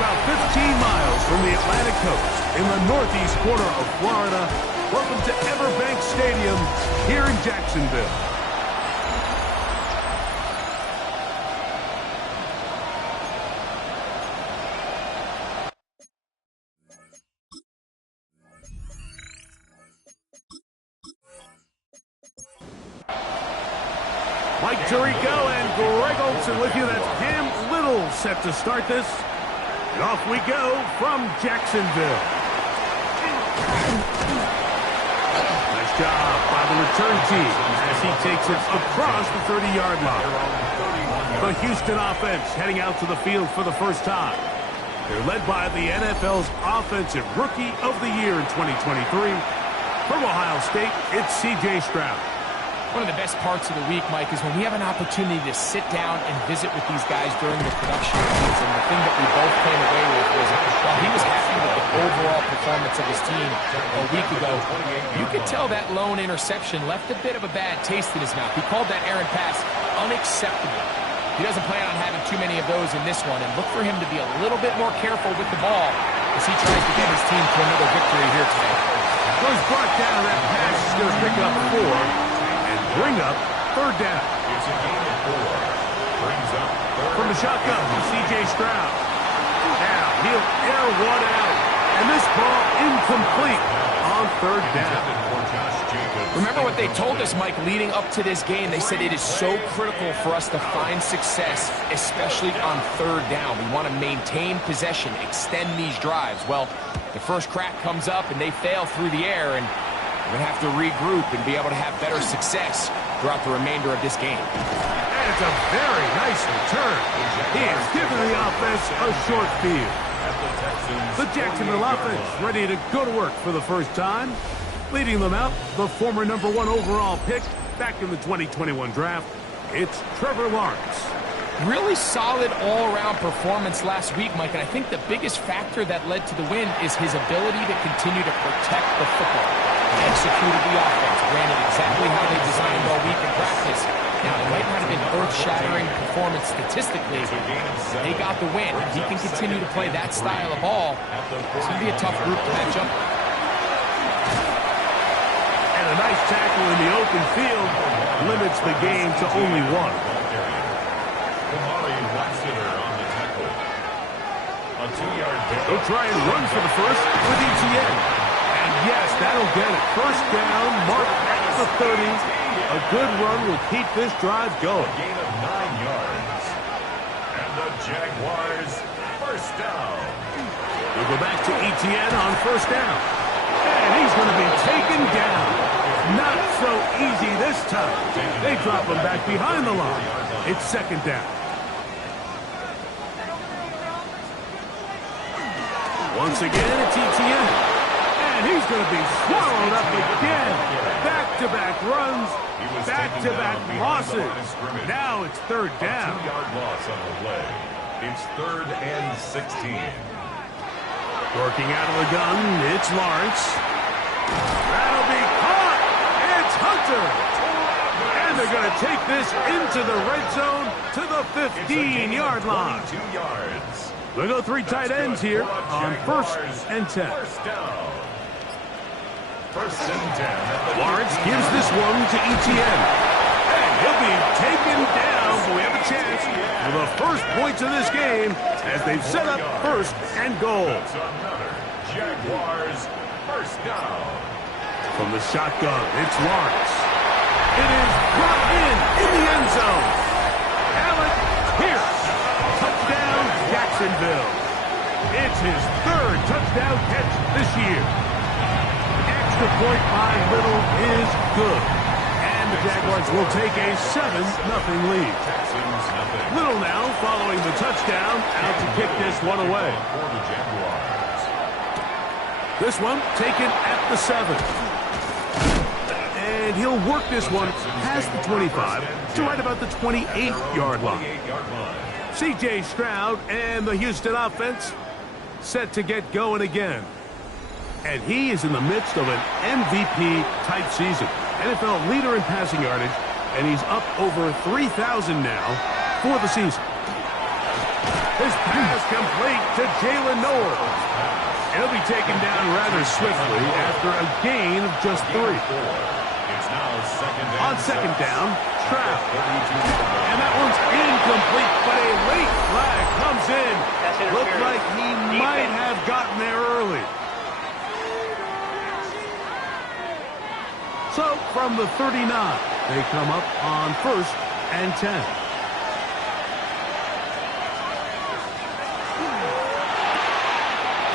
about 15 miles from the Atlantic coast in the northeast corner of Florida. Welcome to Everbank Stadium here in Jacksonville. Mike Tirico and Greg Olson with you. That's Cam Little set to start this. And off we go from Jacksonville. Nice job by the return team as he takes it across the 30-yard line. The Houston offense heading out to the field for the first time. They're led by the NFL's Offensive Rookie of the Year in 2023. From Ohio State, it's C.J. Stroud. One of the best parts of the week, Mike, is when we have an opportunity to sit down and visit with these guys during the production meetings. And the thing that we both came away with was, while he was happy with the overall performance of his team a week ago, you could tell that lone interception left a bit of a bad taste in his mouth. He called that errant pass unacceptable. He doesn't plan on having too many of those in this one, and look for him to be a little bit more careful with the ball as he tries to get his team to another victory here today. Was brought down. That pass is going to pick up 4. Bring up third down. It's a gain of 4. Brings up third. From the shotgun to C.J. Stroud. Now he'll air one out. And this ball incomplete on third down. Remember what they told us, Mike, leading up to this game? They said it is so critical for us to find success, especially on third down. We want to maintain possession, extend these drives. Well, the first crack comes up and they fail through the air, and we're going to have to regroup and be able to have better success throughout the remainder of this game. And it's a very nice return. He has given the offense a short field. The Jacksonville offense ready to go to work for the first time. Leading them out, the former #1 overall pick back in the 2021 draft. It's Trevor Lawrence. Really solid all-around performance last week, Mike, and I think the biggest factor that led to the win is his ability to continue to protect the football. He executed the offense, ran it exactly how they designed all week in practice. Now, it might not have been earth-shattering performance statistically. They got the win. If he can continue to play that style of ball, it's going to be a tough group to match up. And a nice tackle in the open field limits the game to only 1. They'll try and run for the first with ETN. And yes, that'll get it. First down, marked at the 30. A good run will keep this drive going. A gain of 9 yards. And the Jaguars first down. We'll go back to ETN on first down. And he's going to be taken down. Not so easy this time. They drop him back behind the line. It's second down. Once again, it's ETN. And he's going to be swallowed up again. Back-to-back runs, back-to-back losses. Now it's third down. A 2-yard loss on the play. It's 3rd and 16. Working out of the gun, it's Lawrence. That'll be caught. It's Hunter. And they're going to take this into the red zone to the 15-yard line. 2 yards. We'll go 3 tight ends here on 1st and 10. First down. 1st and 10. Lawrence gives this one to ETN. And he'll be taken down, but we have a chance for the first points of this game as they've set up 1st and goal. That's another Jaguars first down. From the shotgun, it's Lawrence. It is brought in the end zone. Alec Pierce. Touchdown, Jacksonville. It's his 3rd touchdown catch this year. Extra point by Little is good. And the Jaguars will take a 7-0 lead. Texans nothing. Little now following the touchdown, out to kick this one away. For the Jaguars. This one taken at the 7. And he'll work this one past the 25 to right about the 28-yard line. C.J. Stroud and the Houston offense set to get going again. And he is in the midst of an MVP-type season. NFL leader in passing yardage, and he's up over 3,000 now for the season. His pass complete to Jalen Noel. He'll be taken down rather swiftly after a gain of just 3. It's now On second down, Stroud. And that one's incomplete, but a late flag comes in. Looked like he might have gotten there early. So, from the 39, they come up on 1st and 10.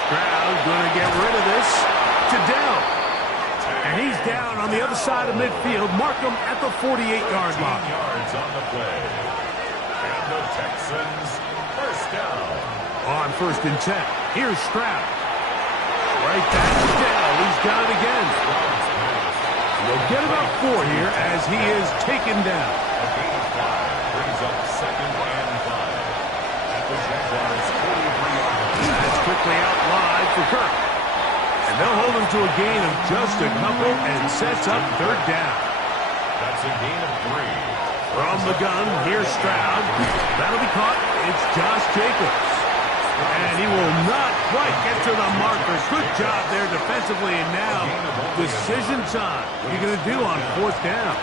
Stroud going to get rid of this to Dell. And he's down on the other side of midfield. Mark him at the 48-yard line. yards on the play. And the Texans first down. On 1st and 10, here's Stroud. Right back to Dell. He's got it again. He'll get about 4 here as he is taken down. A gain of 5 brings up 2nd and 5. At the Jaguars' 43-yard line. That's quickly out wide for Kirk. And they'll hold him to a gain of just a couple and sets up 3rd down. That's a gain of 3. From the gun, here's Stroud. That'll be caught. It's Josh Jacobs. And he will not quite get to the marker. Good job there defensively. And now, decision time. What are you going to do on 4th down?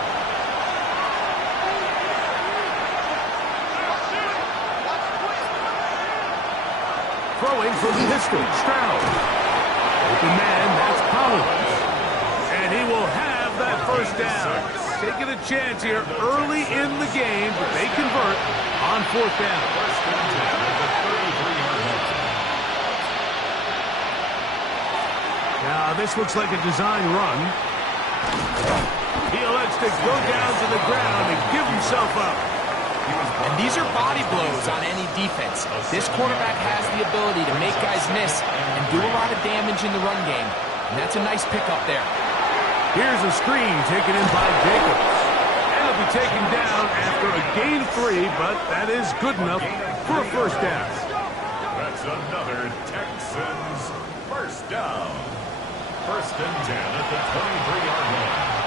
Throwing from the pistol, Stroud. Open man, that's Collins. And he will have that 1st down. Taking a chance here early in the game, but they convert on 4th down. First and 10 at the 33-yard line. Now, this looks like a design run. He elects to go down to the ground and give himself up. And these are body blows on any defense. This quarterback has the ability to make guys miss and do a lot of damage in the run game. And that's a nice pickup there. Here's a screen taken in by Jacobs. And he'll be taken down after a gain of 3, but that is good enough for a 1st down. That's another Texans first down. 1st and 10 at the 23-yard line.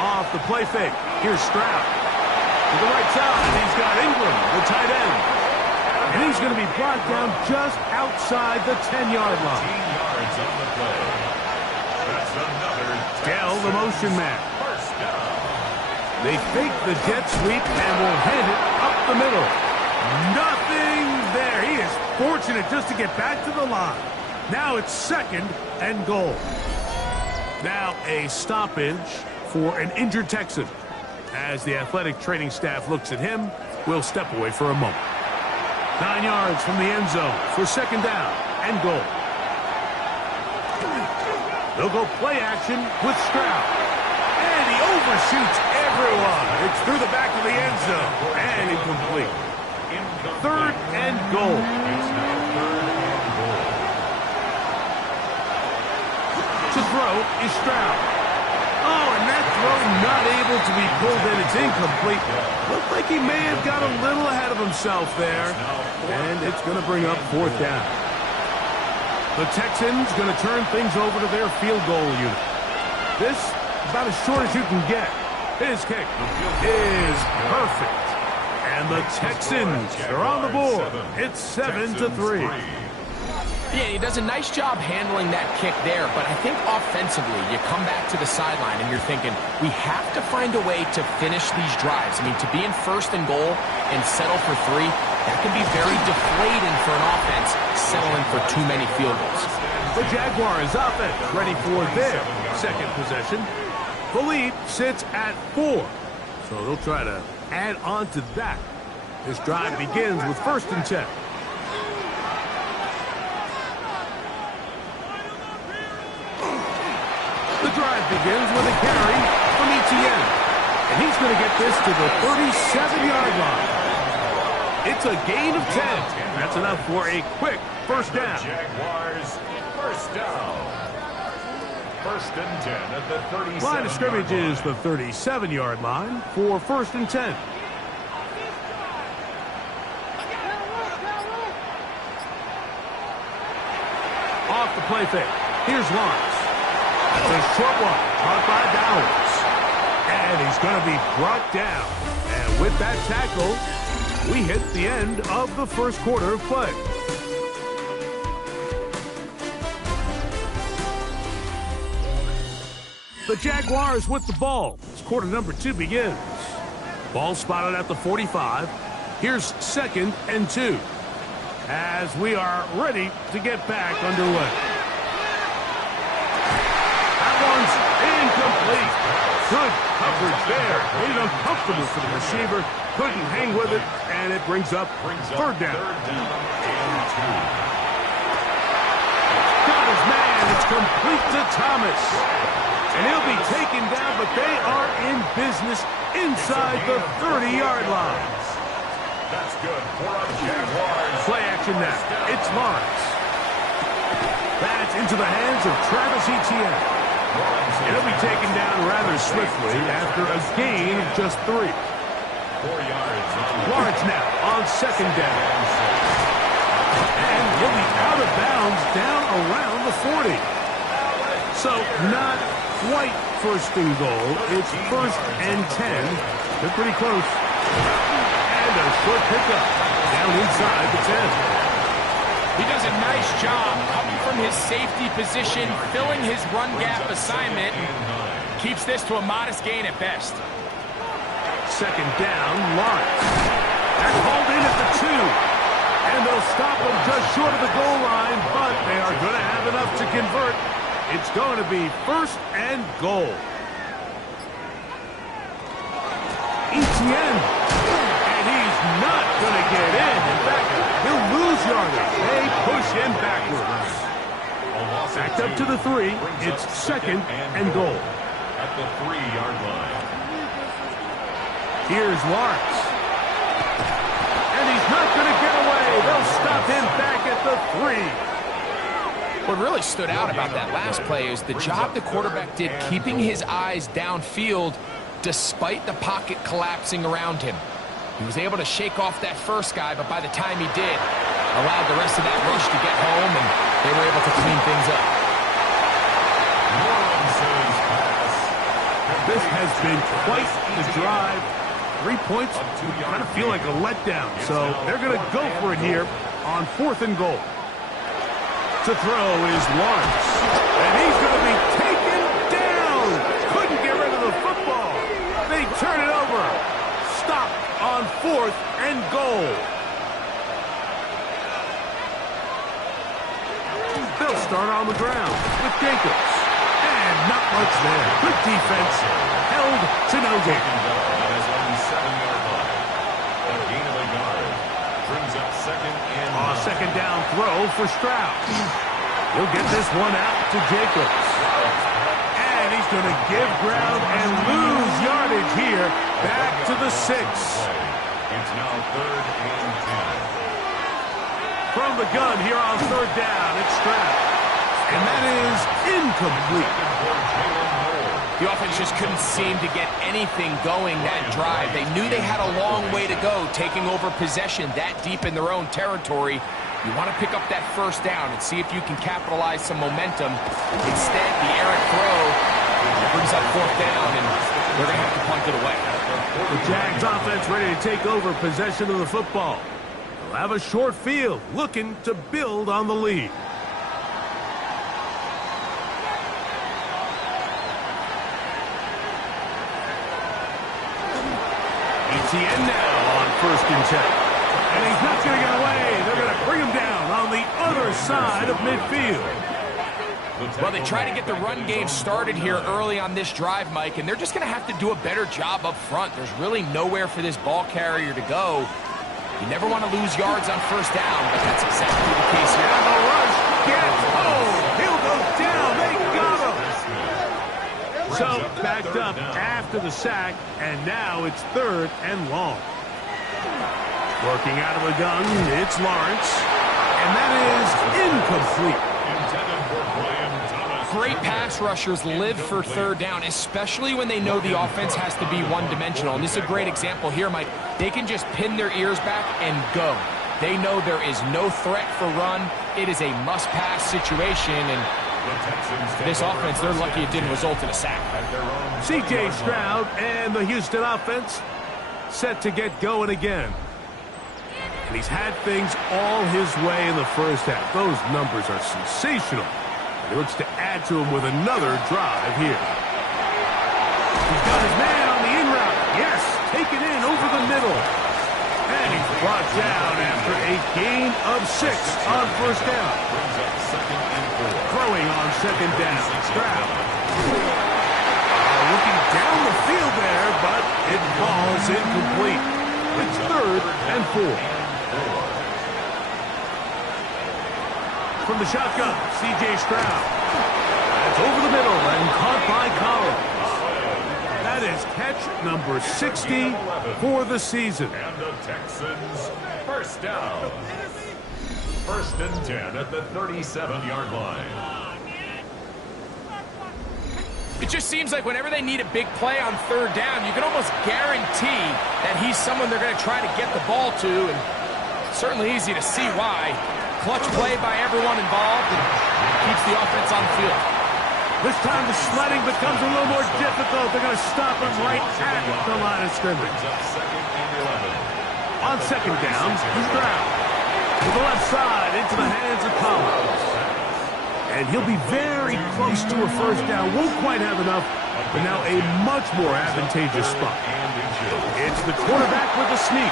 Off the play fake. Here's Stroud. To the right side, he's got Ingram, the tight end. And he's going to be brought down just outside the 10-yard line. 15 yards on the play. That's another Dell, the motion man. first down. They fake the jet sweep and will hand it up the middle. Nothing there. He is fortunate just to get back to the line. Now it's 2nd and goal. Now a stoppage for an injured Texan. As the athletic training staff looks at him, we'll step away for a moment. 9 yards from the end zone for 2nd down and goal. They'll go play action with Stroud. And he overshoots everyone. It's through the back of the end zone. And incomplete. 3rd and goal. It's now 3rd and goal. To throw is Stroud. Oh, and that throw not able to be pulled in. It's incomplete. Looked like he may have got a little ahead of himself there. And it's going to bring up 4th down. The Texans going to turn things over to their field goal unit. This, about as short as you can get. His kick is perfect. And the Texans are on the board. It's 7-3. Yeah, he does a nice job handling that kick there, but I think offensively, you come back to the sideline and you're thinking, we have to find a way to finish these drives. I mean, to be in 1st and goal and settle for 3, that can be very deflating for an offense, settling for too many field goals. The Jaguars offense ready for their 2nd possession. The lead sits at 4, so they'll try to add on to that. This drive begins with 1st and 10. The drive begins with a carry from Etienne. And he's going to get this to the 37-yard line. It's a gain of 10. That's enough for a quick 1st down. Jaguars first down. 1st and 10 at the 37-yard Line of scrimmage is the 37-yard line for 1st and 10. Off the play fake. Here's Lawrence. That's a short one, caught by Bowers. And he's going to be brought down. And With that tackle, we hit the end of the first quarter of play. The Jaguars with the ball as quarter number 2 begins. Ball spotted at the 45. Here's 2nd and 2 as we are ready to get back underway. That one's incomplete. Good coverage there. Made it uncomfortable for the receiver. Couldn't hang with it, and it brings up 3rd down. Got his man. It's complete to Thomas. And he'll be taken down, but they are in business inside the 30-yard line. That's good for a Jaguars. Play action now. It's Lawrence. That's into the hands of Travis Etienne. And he'll be taken down rather swiftly after a gain of just 3. 4 yards. Lawrence now on 2nd down. And he'll be out of bounds down around the 40. So not quite 1st and goal. It's 1st and 10. They're pretty close. And a short pickup down inside the 10. He does a nice job coming from his safety position, filling his run gap assignment. Keeps this to a modest gain at best. 2nd down, Lawrence. That's hauled in at the 2. And they'll stop him just short of the goal line, but they are going to have enough to convert. It's going to be 1st and goal. Etienne. And he's not going to get in. In fact, he'll lose yardage. They push him backwards. Backed up to the 3. It's 2nd and goal. At the 3-yard line. Here's Lawrence. And he's not going to get away. They'll stop him back at the 3. What really stood out about that last play is the job the quarterback did keeping his eyes downfield despite the pocket collapsing around him. He was able to shake off that first guy, but by the time he did, allowed the rest of that rush to get home, and they were able to clean things up. This has been quite the drive. 3 points kind of feel like a letdown, so they're going to go for it here on 4th and goal. To throw is Lawrence. And he's going to be taken down. Couldn't get rid of the football. They turn it over. Stop on 4th and goal. They'll start on the ground with Jacobs. And not much there. Good defense. Held to no gain. Second down throw for Stroud. He'll get this one out to Jacobs. And he's going to give ground and lose yardage here. Back to the 6. It's now 3rd and 10. From the gun here on 3rd down, it's Stroud. And that is incomplete. The offense just couldn't seem to get anything going that drive. They knew they had a long way to go, taking over possession that deep in their own territory. You want to pick up that 1st down and see if you can capitalize some momentum. Instead, the errant throw brings up 4th down, and they're going to have to punt it away. The Jags offense ready to take over possession of the football. They'll have a short field, looking to build on the lead. Etienne now on 1st and 10. And he's not going to get away. They're going to bring him down on the other side of midfield. Well, they try to get the run game started here early on this drive, Mike, and they're just going to have to do a better job up front. There's really nowhere for this ball carrier to go. You never want to lose yards on 1st down, but that's exactly the case here. And the rush gets home. He'll go down. They got him. So backed up after the sack, and now it's 3rd and long. Working out of the gun, it's Lawrence. And that is incomplete. Great pass rushers live for 3rd down, especially when they know the offense has to be one-dimensional. And this is a great example here, Mike. They can just pin their ears back and go. They know there is no threat for run. It is a must-pass situation, and this offense, they're lucky it didn't result in a sack. C.J. Stroud and the Houston offense set to get going again. And he's had things all his way in the first half. Those numbers are sensational. And he looks to add to them with another drive here. He's got his man on the in route. Yes, taken in over the middle. And he's brought down after a gain of 6 on first down. Throwing on second down. Stroud. Looking down the field there, but it falls incomplete. It's 3rd and 4. From the shotgun, C.J. Stroud. That's over the middle and caught by Collins. That is catch number 60 for the season. And the Texans, first down. 1st and 10 at the 37-yard line. It just seems like whenever they need a big play on 3rd down, you can almost guarantee that he's someone they're going to try to get the ball to, and certainly easy to see why. Clutch play by everyone involved and keeps the offense on the field. This time the sledding becomes a little more difficult. They're going to stop him right at the line of scrimmage. On second down, Stroud to the left side into the hands of Collins. And he'll be very close to a first down. Won't quite have enough, but now a much more advantageous spot. It's the quarterback with the sneak.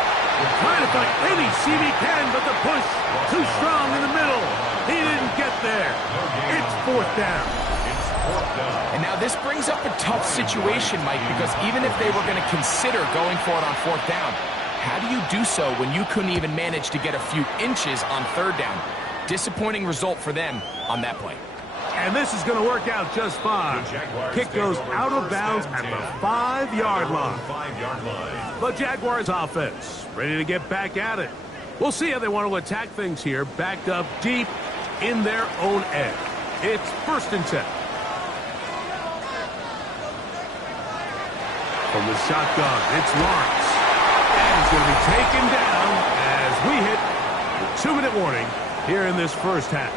Trying to find any seam he can, but the push too strong in the middle. He didn't get there. It's 4th down. And now this brings up a tough situation, Mike, because even if they were going to consider going for it on 4th down, how do you do so when you couldn't even manage to get a few inches on 3rd down? Disappointing result for them on that play. And this is going to work out just fine. Kick goes out of bounds at the 5-yard line. The Jaguars offense ready to get back at it. We'll see how they want to attack things here, backed up deep in their own end. It's 1st and 10. From the shotgun, it's Lawrence. And he's going to be taken down as we hit the 2-minute warning here in this first half.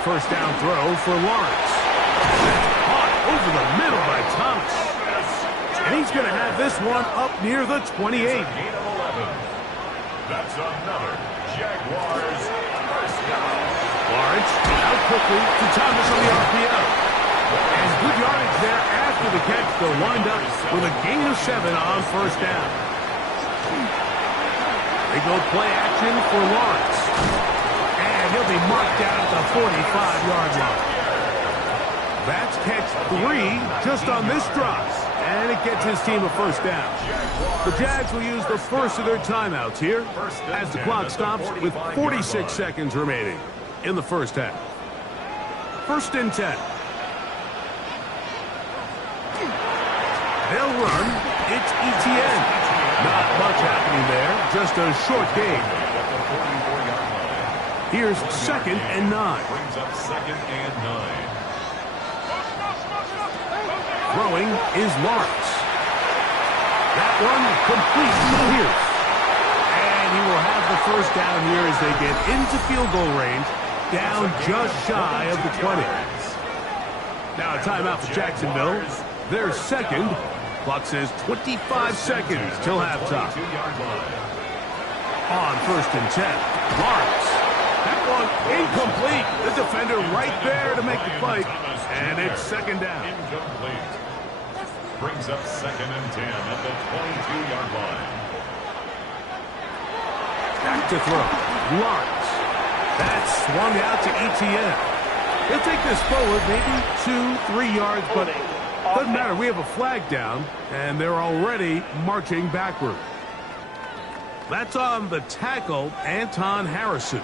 First down throw for Lawrence. Caught over the middle by Thomas. And he's going to have this one up near the 28. That's another Jaguars first down. Lawrence out quickly to Thomas on the RPO. And good yardage there after the catch. They'll wind up with a gain of 7 on first down. They go play action for Lawrence. He'll be marked down at the 45-yard line. That's catch 3 just on this drive. And it gets his team a first down. The Jags will use the first of their timeouts here as the clock stops with 46 seconds remaining in the first half. 1st and 10. They'll run. It's ETN. Not much happening there. Just a short gain. Here's 2nd and 9. Brings up 2nd and 9. Throwing is Lawrence. That one complete to Pierce. And he will have the first down here as they get into field goal range, down just shy of the 20. Now a timeout for Jacksonville. Their second. Clock says 25 seconds till halftime. On 1st and 10, Lawrence. That one incomplete. The defender right there to make the play. And it's 2nd down. Incomplete. Brings up 2nd and 10 at the 22-yard line. Back to throw. Lawrence. That's swung out to ETN. He'll take this forward maybe 2-3 yards, but doesn't matter. We have a flag down, and they're already marching backward. That's on the tackle, Anton Harrison.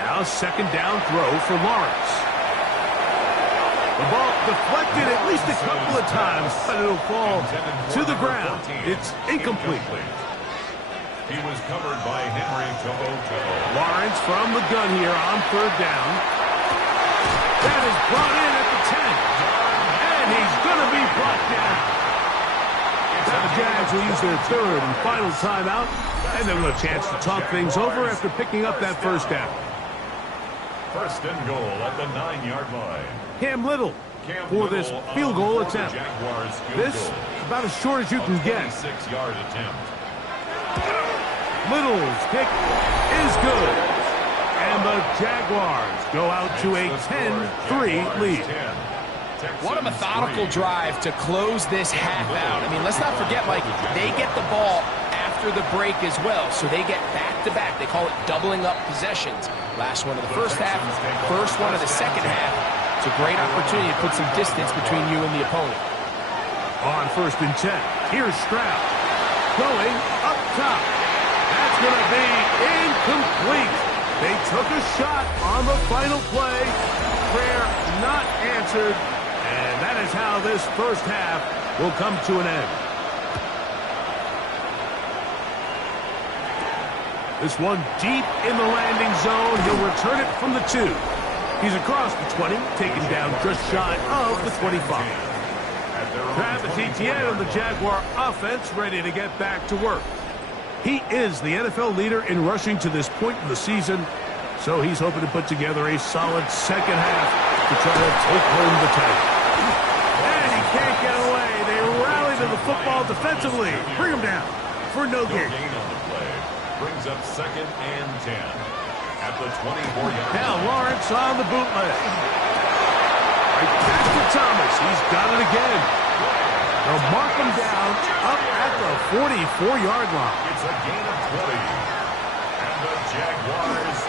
Now 2nd down throw for Lawrence. The ball deflected at least a couple of times, but it'll fall to the ground. It's incomplete. He was covered by Henry To'o. Lawrence from the gun here on 3rd down. That is brought in at the 10. And he's going to be brought down. Now the Jags Jaguars will use their third and final timeout, and they'll have a chance to talk things over after picking up that first down. First and goal at the 9-yard line. Cam Little for this field goal attempt. This about as short as you can get. 6-yard attempt. Little's kick is good. And the Jaguars go out to a 10-3 lead. What a methodical drive to close this half out. I mean, let's not forget, Mike, they get the ball after the break as well, so they get back-to-back. They call it doubling up possessions. Last one of the first half, first one of the second half. It's a great opportunity to put some distance between you and the opponent. On first and 10, here's Stroud. Going up top. That's going to be incomplete. They took a shot on the final play. Prayer not answered. And that is how this first half will come to an end. This one deep in the landing zone. He'll return it from the 2. He's across the 20, taken down just shy of the 25. Travis Etienne of the Jaguar offense ready to get back to work. He is the NFL leader in rushing to this point in the season, so he's hoping to put together a solid second half to try to take home the title. And he can't get away. They rally to the football defensively. Bring him down for no gain. Brings up second and 10 at the 24-yard line. Now Lawrence on the bootleg. Right back to Thomas. He's got it again. They'll mark him down up at the 44-yard line. It's a gain of 20. And the Jaguars.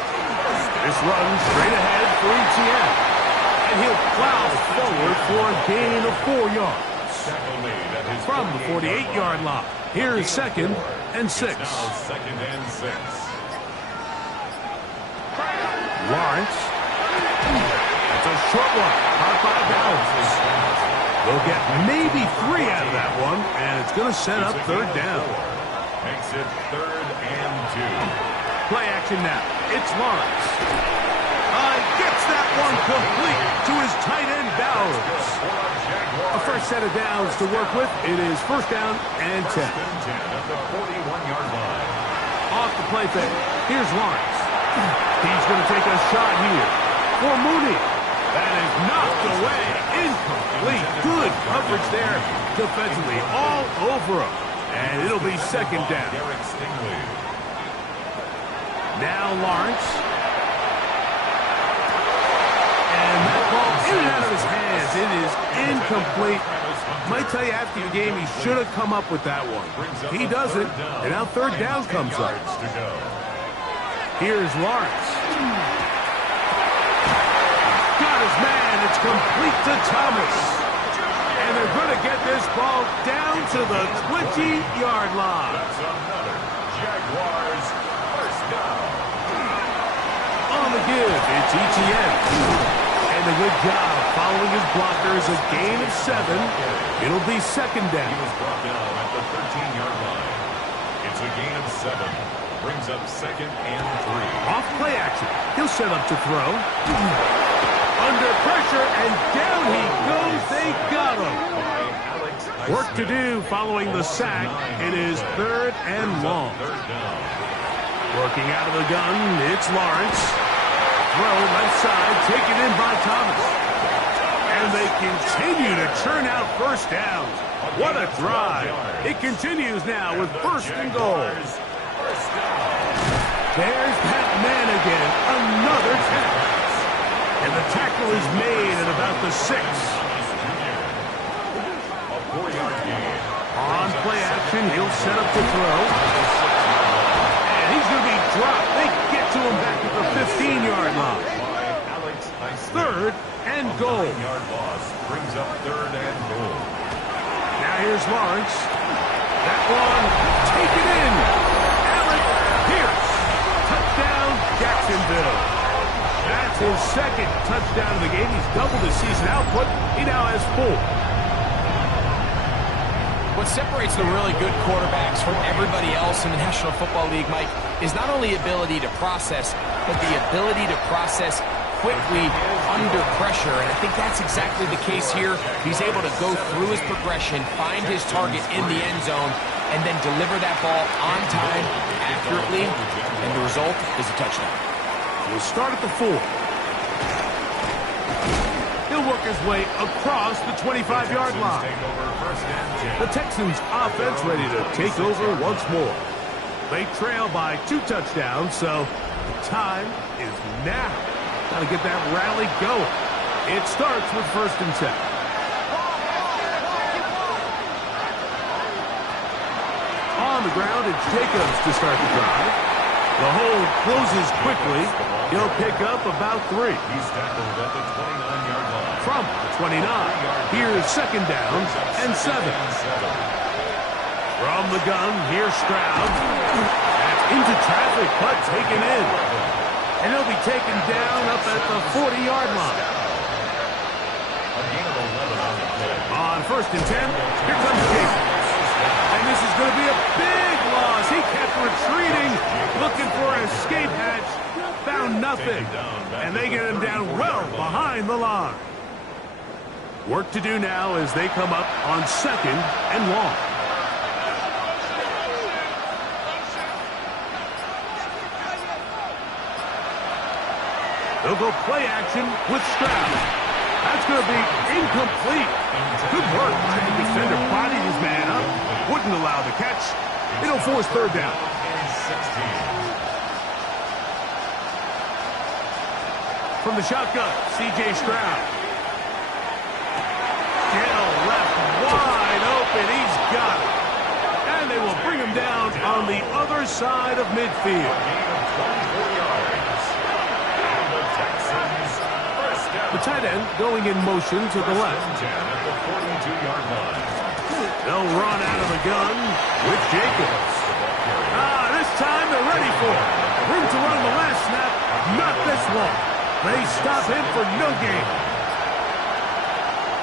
This run straight ahead for Etienne. And he'll plow forward for a gain of 4 yards. From the 48-yard line. Here's second and 6. Now second and 6. Lawrence. That's a short one. Caught by bounds. They'll get maybe 3 out of that one, and it's going to set up third down. Makes it third and 2. Play action now. It's Lawrence. Gets that one complete to his tight end, Bowers. A fresh set of downs to work with. It is first down and 10. At the 41-yard line. Off the play fake. Here's Lawrence. He's going to take a shot here for Mooney. That is knocked away. Incomplete. Good coverage there defensively. All over him. And it'll be second down. Now Lawrence. And that ball in and out of his hands. It is incomplete. Might tell you after the game he should have come up with that one. He doesn't. And now third down comes up. Here's Lawrence. Got his man. It's complete to Thomas. And they're going to get this ball down to the 20-yard line. That's another Jaguars first down. On the give, it's Etienne. And a good job following his blockers. A gain of 7. It'll be second down. He was brought down at the 13-yard line. It's a gain of 7. Brings up second and 3. Off play action. He'll set up to throw. Under pressure, and down he goes. They got him. Work to do following the sack. It is third and long. Working out of the gun, it's Lawrence. Throw left side, taken in by Thomas. And they continue to churn out first downs. What a drive. It continues now with first and goal. There's that man again. Another tackle. And the tackle is made at about the 6. On play action, he'll set up to throw. And he's going to be dropped. They get to him back at the 15-yard line. Third and goal. Brings up third and goal. Now here's Lawrence. That one taken in. Alec Pierce. Touchdown, Jacksonville. That's his second touchdown of the game. He's doubled his season output. He now has 4. What separates the really good quarterbacks from everybody else in the National Football League, Mike, is not only ability to process, but the ability to process quickly under pressure, and I think that's exactly the case here. He's able to go through his progression, find his target in the end zone, and then deliver that ball on time, accurately, and the result is a touchdown. We'll start at the 4. He'll work his way across the 25-yard line. The Texans offense ready to take over once more. They trail by 2 touchdowns, so the time is now. Got to get that rally going. It starts with 1st and 10. On the ground, it's Jacobs to start the drive. The hold closes quickly. He'll pick up about 3. He's tackled at the 29-yard line. From the 29, here's 2nd down and 7. From the gun, here's Stroud. That's into traffic, but taken in. And he'll be taken down up at the 40-yard line. On 1st and 10, here comes Jacobs. And this is going to be a big loss. He kept retreating, looking for an escape hatch. Found nothing. And they get him down well behind the line. Work to do now as they come up on 2nd and long. They'll go play action with Stroud. That's going to be incomplete. Good work. The defender bodied his man up. Wouldn't allow the catch. It'll force 3rd down. From the shotgun, C.J. Stroud. Gill left wide open. He's got it. And they will bring him down on the other side of midfield. The tight end going in motion to the left. They'll run out of the gun with Jacobs. This time they're ready for it. Room to run the last snap. Not this one. They stop him for no gain.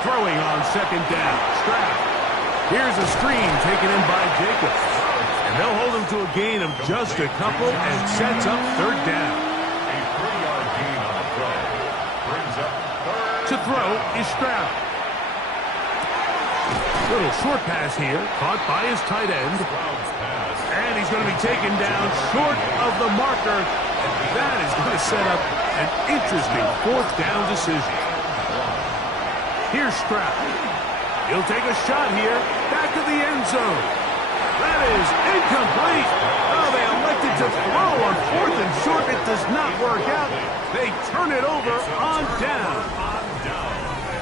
Throwing on 2nd down. Stroud. Here's a screen taken in by Jacobs. And they'll hold him to a gain of just a couple and sets up 3rd down. A 3-yard gain on the throw. Brings up 3rd. To throw is Stroud. Little short pass here, caught by his tight end. And he's going to be taken down short of the marker. That is going to set up an interesting 4th down decision. Here's Stroud. He'll take a shot here, back of the end zone. That is incomplete. Oh, they elected to throw on 4th and short. It does not work out. They turn it over on down.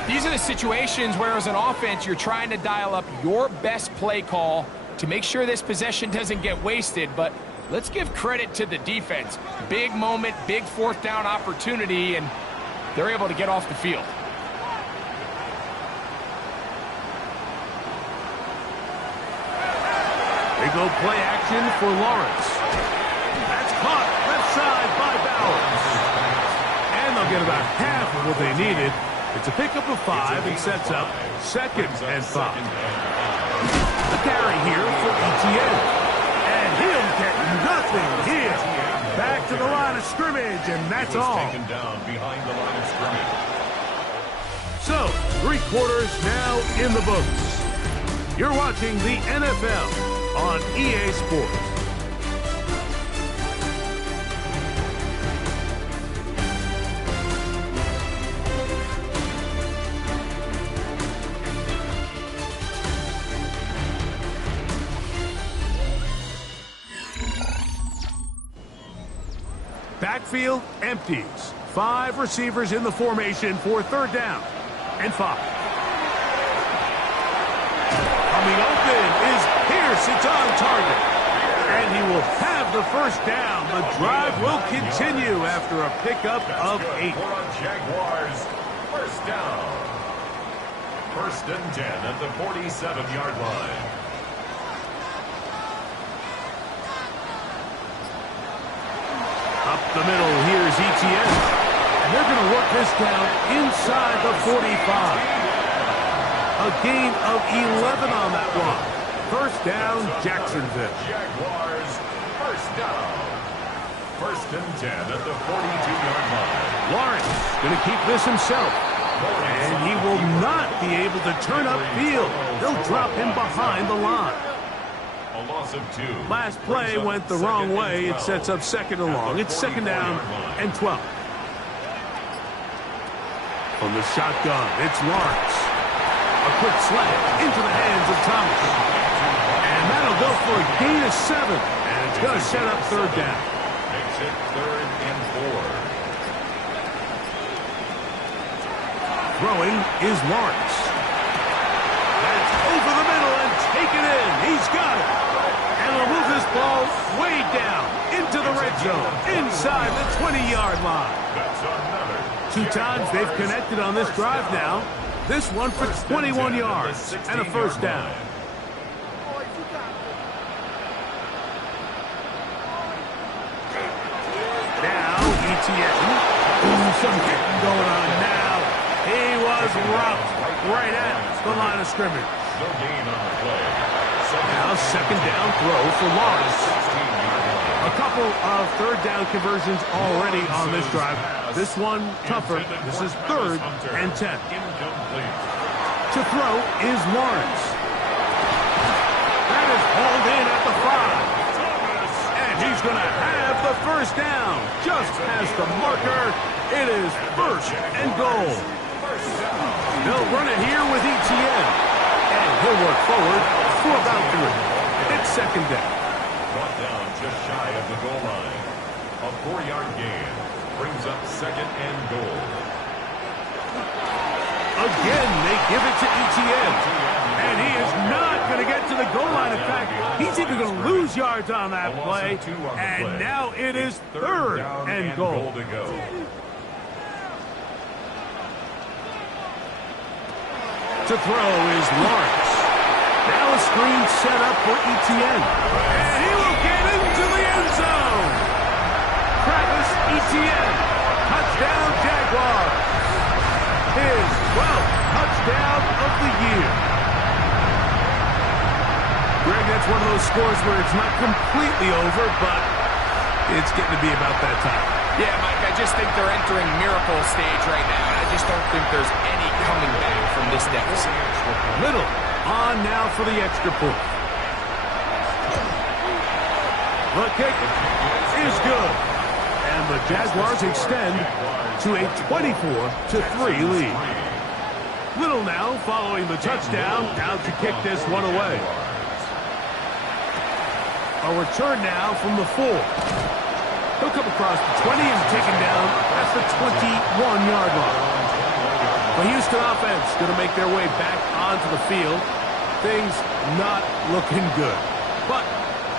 These are the situations where, as an offense, you're trying to dial up your best play call to make sure this possession doesn't get wasted. But let's give credit to the defense. Big moment, big 4th down opportunity, and they're able to get off the field. They go play action for Lawrence. That's caught left side by Bowers. And they'll get about half of what they needed. It's a pickup of 5 and sets up 2nd and 5. A carry here for ETN. And he'll get nothing here. Back to the line of scrimmage, and that's all. Taken down behind the line of scrimmage. So, 3 quarters now in the books. You're watching the NFL on EA Sports. Backfield empties. 5 receivers in the formation for 3rd down and 5. Coming open is Pierce. It's on target. And he will have the 1st down. The drive will continue after a pickup of 8. For a Jaguars 1st down. 1st and 10 at the 47-yard line. Up the middle, here's ETN. And they're going to work this down inside the 45. A gain of 11 on that one. 1st down, Jacksonville. Jaguars 1st down. First and 10 at the 42-yard line. Lawrence going to keep this himself. And he will not be able to turn upfield. They'll drop him behind the line. A loss of 2. Last play went the wrong way. It sets up second and long. It's second down and 12. From the shotgun, it's Lawrence. A quick slant into the hands of Thomas. And that'll go for a gain of 7. And it's going to set up third down. Makes it 3rd and 4. Throwing is Lawrence. That's over the middle and taken in. He's got it. And will move this ball way down into the red zone, inside the 20-yard line. That's another. 2 times they've connected on this drive now. This one for 21 yards and a first down. Now, ETN. Some hitting going on now. He was roughed right at the line of scrimmage. No gain on the play. Now, second down throw for Lawrence. A couple of third down conversions already on this drive. This one tougher. This is 3rd and 10. Incomplete. To throw is Lawrence. That is hauled in at the 5. And he's going to have the first down. Just past the marker. It is 1st and goal. They'll run it here with ETN. And he'll work forward for about 3. It's second down. Brought down just shy of the goal line. A 4-yard gain brings up 2nd and goal. Again, they give it to ETN. And he is not going to get to the goal line. In fact, he's even going to lose yards on that play. And now it is 3rd and goal. To go. To throw is Lawrence. Now a screen set up for ETN. And he will get into the end zone. Travis Etienne. Touchdown Jaguars. His 12th touchdown of the year. Greg, that's one of those scores where it's not completely over, but it's getting to be about that time. Yeah, Mike, I just think they're entering miracle stage right now, and I just don't think there's any coming back from this deficit. Little on now for the extra point. The kick is good. And the Jaguars extend to a 24-3 lead. Little now following the touchdown, out to kick this one away. A return now from the 4. He'll come across the 20 and taken down at the 21-yard line. The Houston offense going to make their way back onto the field. Things not looking good. But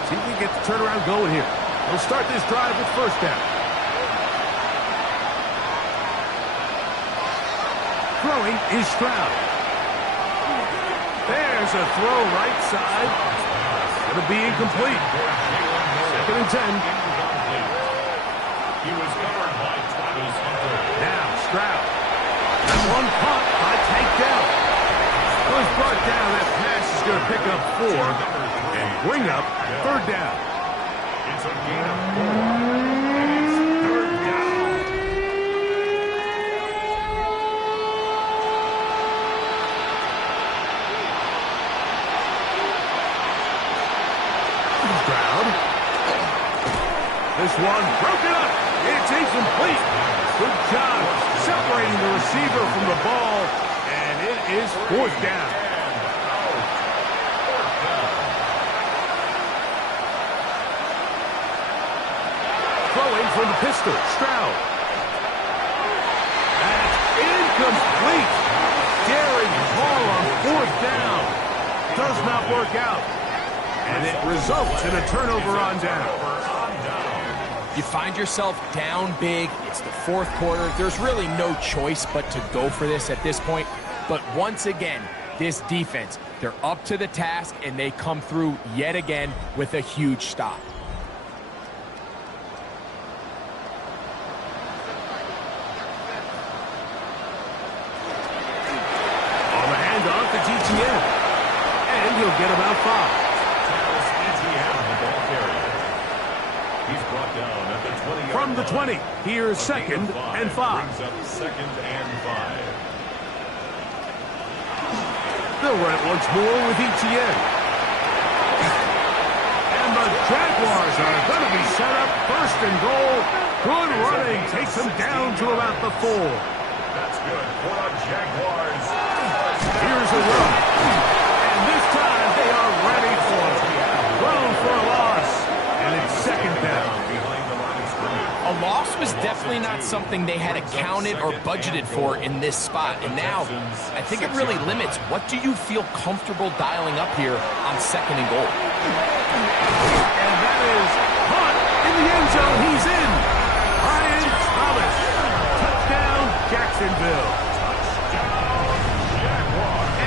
see if we can get the turnaround going here. We'll start this drive with first down. Throwing is Stroud. There's a throw right side. Going to be incomplete. 2nd and 10. He was covered by Travis Hunter. Now Stroud. That one caught by Tank Dell. Was brought down. That pass is going to pick up 4 and bring up 3rd down. It's a gain of 4. And it's 3rd down. Stroud. This one broken up. It's incomplete. Good job separating the receiver from the ball. And it is 4th down. Throwing from the pistol. Stroud. That's incomplete. Daring ball on 4th down. Does not work out. And it results in a turnover on down. You find yourself down big. It's the 4th quarter. There's really no choice but to go for this at this point. But once again, this defense, they're up to the task, and they come through yet again with a huge stop. On the handoff, it's ETN. And he'll get about 5. Travis Etienne on the ball carrier. He's brought down at the from the 20. Here's second and 5. Brings up second and 5. They'll run it once more with Etienne. And the Jaguars are going to be set up first and goal. Good running takes them down to about the 4. That's good for the Jaguars. Here's a run. And this time they are ready for it. Thrown for a loss. And it's second down. Behind the line of scrimmage. A loss was definitely not something they had accounted or budgeted for in this spot. And now, I think it really limits what do you feel comfortable dialing up here on second and goal. And that is caught in the end zone. He's in. Ryan Thomas. Touchdown, Jacksonville.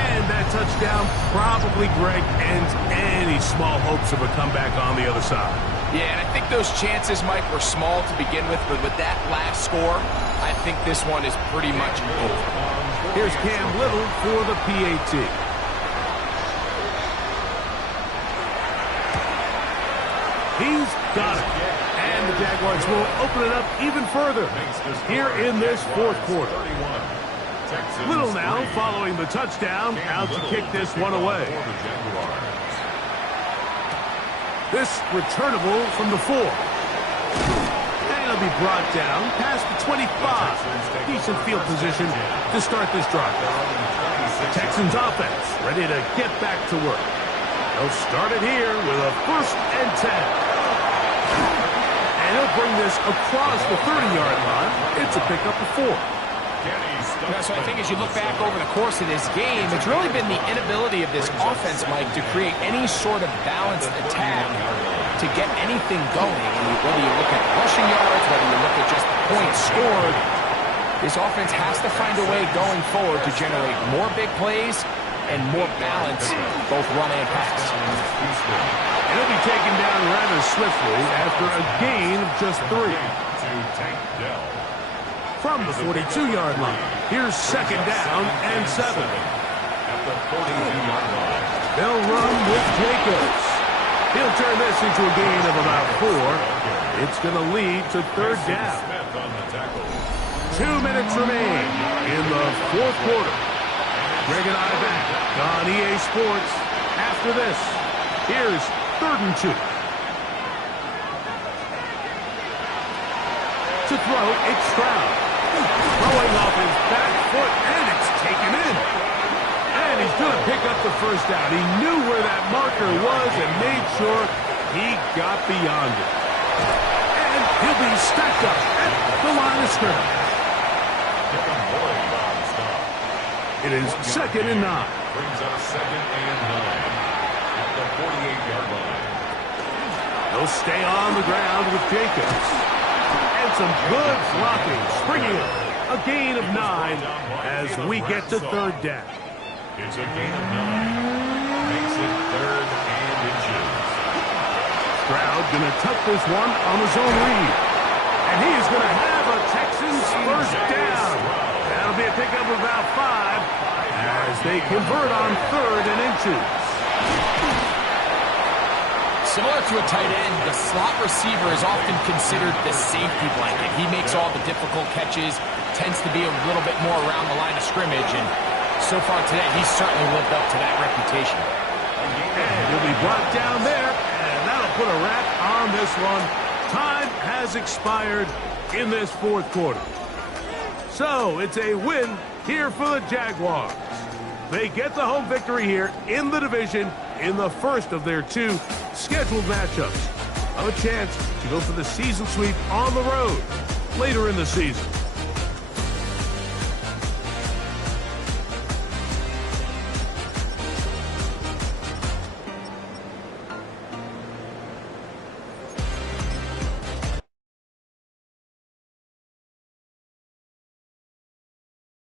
And that touchdown probably, Greg, ends any small hopes of a comeback on the other side. Yeah, and I think those chances, Mike, were small to begin with, but with that last score, I think this one is pretty much over. Here's Cam Little for the PAT. He's got it. And the Jaguars will open it up even further here in this fourth quarter. Little now following the touchdown, out to kick this one away. This returnable from the 4. And it'll be brought down past the 25. Decent field position to start this drive. The Texans offense ready to get back to work. They'll start it here with a 1st and 10. And he'll bring this across the 30-yard line. It's a pickup of 4. So I think as you look back over the course of this game, it's really been the inability of this offense, Mike, to create any sort of balanced attack to get anything going. Whether you look at rushing yards, whether you look at just points scored, this offense has to find a way going forward to generate more big plays and more balance, both run and pass. And he'll be taken down rather swiftly after a gain of just 3. From the 42-yard line. Here's second down and 7. At the 42-yard line. They'll run with Jacobs. He'll turn this into a gain of about 4. It's going to lead to third down. 2 minutes remain in the fourth quarter. Greg and I back on EA Sports after this. Here's 3rd and 2. To throw, it's Stroud. Throwing off his back foot, and it's taken in. And he's going to pick up the first down. He knew where that marker was and made sure he got beyond it. And he'll be stacked up at the line of scrimmage. It is 2nd and 9. Brings up 2nd and 9 at the 48-yard line. They'll stay on the ground with Jacobs. And some good blocking, springing it. A gain of 9 as we get to third down. It's a gain of 9. Makes it 3rd and inches. Stroud going to tuck this one on the zone read. And he is going to have a Texans first down. That'll be a pickup of about 5 as they convert on 3rd and inches. Similar to a tight end, the slot receiver is often considered the safety blanket. He makes all the difficult catches, tends to be a little bit more around the line of scrimmage, and so far today, he's certainly lived up to that reputation. And he'll be brought down there, and that'll put a wrap on this one. Time has expired in this fourth quarter. So, it's a win here for the Jaguars. They get the home victory here in the division in the first of their 2 scheduled matchups. Have a chance to go for the season sweep on the road later in the season.